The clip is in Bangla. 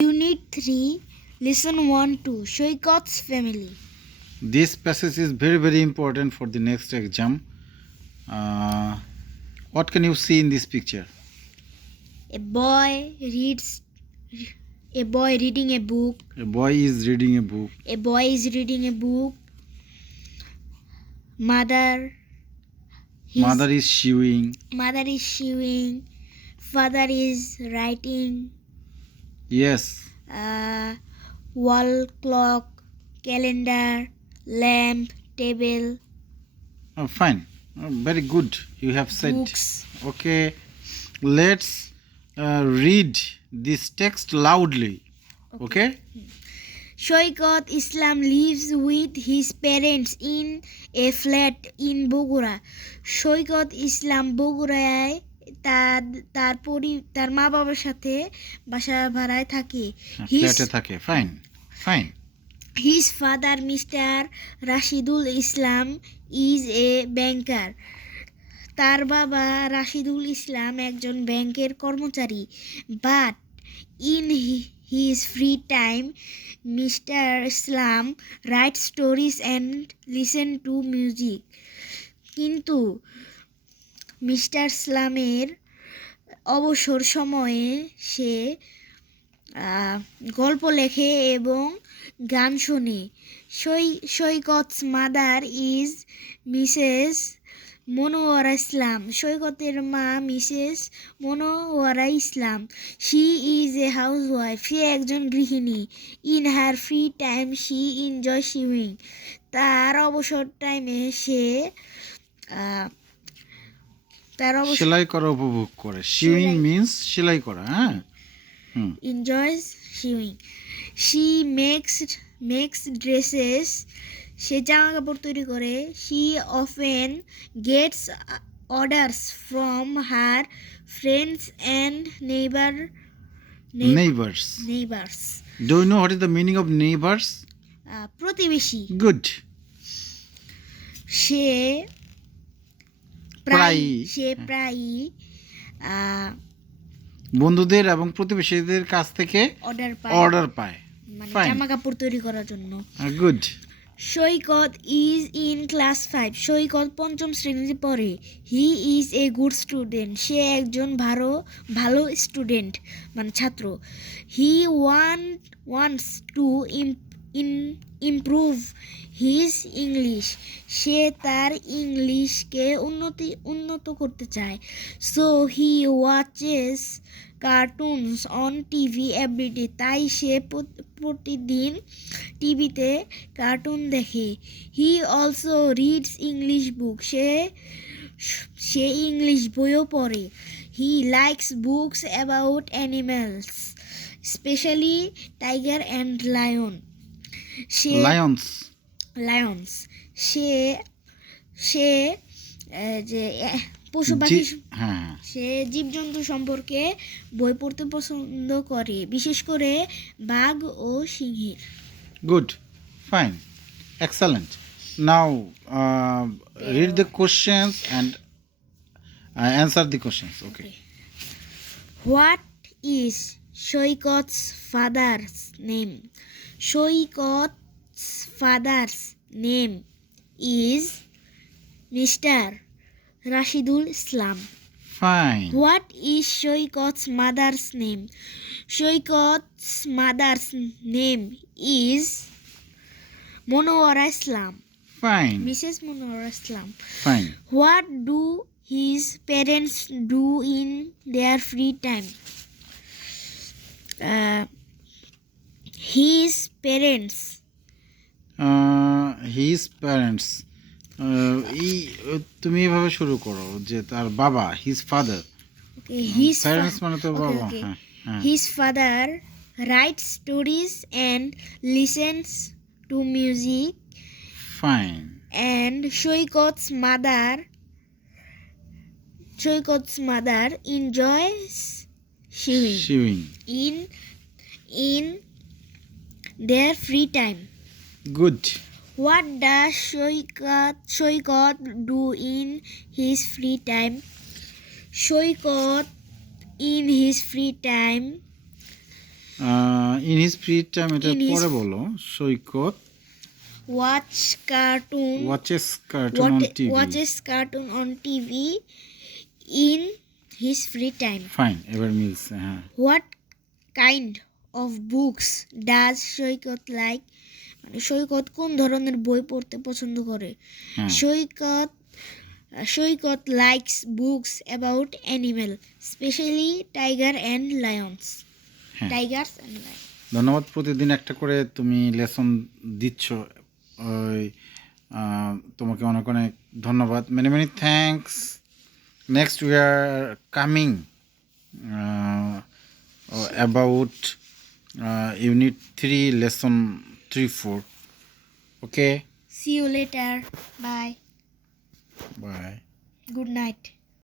Unit 3, Lesson 1 2 Shoikot's Family. This passage is very very important for the next exam. Uh, what can you see in this picture? A boy reads a boy reading a book. A boy is reading a book. A boy is reading a book. Mother Mother is chewing. mother is chewing. Father is writing. Yes. Uh, wall clock, calendar, lamp, table. Oh, fine. Oh, very good. You have said. Books. Okay. Let's uh, read this text loudly. Okay? Shoykot Islam lives with his parents in a flat in Bogura. Shoykot Islam Bogora'ya তার তার পরি তার মা বাবার সাথে বাসা ভাড়ায় থাকে। His- ফ্ল্যাটে থাকে fine fine his father mister Rashidul Islam is a banker তার বাবা রাশিদুল ইসলাম একজন ব্যাংকের কর্মচারী। But in his free time mister Islam write stories and listen to music কিন্তু মিস্টার ইসলামের অবসর সময়ে সে গল্প লেখে এবং গান শোনে। সৈ Saikat mother is Mrs Monowara Islam. সৈকতের মা Mrs Monowara Islam. She is a housewife সে একজন গৃহিণী। In her free time she enjoy swimming. তার অবসর টাইমে সে তার সেলাই করা উপভোগ করে। শিউইং। মিন্স সেলাই করা হ্যাঁ? enjoys sewing. She makes makes dresses. সে জামা কাপড় তৈরি করে। She often gets orders from her friends and neighbour neighbours neighbours do you know what is the meaning of neighbours প্রতিবেশী। গুড সে প্রায়। সে প্রায়ই বন্ধুদের এবং প্রতিবেশীদের কাছ থেকে অর্ডার পায়। অর্ডার পায়। মানে জামা কাপড় তৈরি করার জন্য। Good Saikat is in class five Saikat পঞ্চম শ্রেণীতে পড়ে। He is a good student সে একজন ভালো ভালো স্টুডেন্ট মানে ছাত্র। He want wants to in improve his English সে তার ইংলিশকে উন্নতি, উন্নত করতে চায়। So he watches cartoons on TV every day তাই সে প্রত- প্রতিদিন টিভিতে কার্টুন দেখে। He also reads English book সে সে ইংলিশ বইও পড়ে। He likes books about animals specially tiger and lion say lions lions সে সে যে পশু পাখি হ্যাঁ। সে জীবজন্তু সম্পর্কে বই পড়তে পছন্দ করে বিশেষ করে বাঘ ও সিংহের। Good fine excellent. Now the questions and uh, answer the questions. Okay. What is Saikat's father's name Saikat's father's name is mister Rashidul Islam Fine. What is Saikat's mother's name Saikat's mother's name is Monowara Islam Fine. Mrs Monowara Islam Fine. What do his parents do in their free time? Uh, parents his parents ই তুমি এভাবে শুরু করো যে তার বাবা হিজ ফাদার হিজ প্যারেন্টস মানে তো বাবা his father write stories and listens to music fine and Saikat's mother Saikat's mother enjoys in in their free time. Good What does Shoikat Shoikot do in his free time? Shoikot in his free time in his free time এটা In his- পরে বলো Saikat watch cartoon watches cartoon on TV watches cartoon on TV in his free time. Fine এবার মিলছে হ্যাঁ What kind of books does Saikat like মানে সৈকত কোন ধরনের বই পড়তে পছন্দ করে? Saikat Saikat likes books about animal specially tiger and lions tigers and lion ধন্যবাদ প্রতিদিন একটা করে তুমি লেসন দিচ্ছ। ওই তোমাকে অনেক অনেক ধন্যবাদ। Many many thanks next we are coming about uh, unit 3 lesson 3 4 okay? See you later. Bye. Bye. Good night.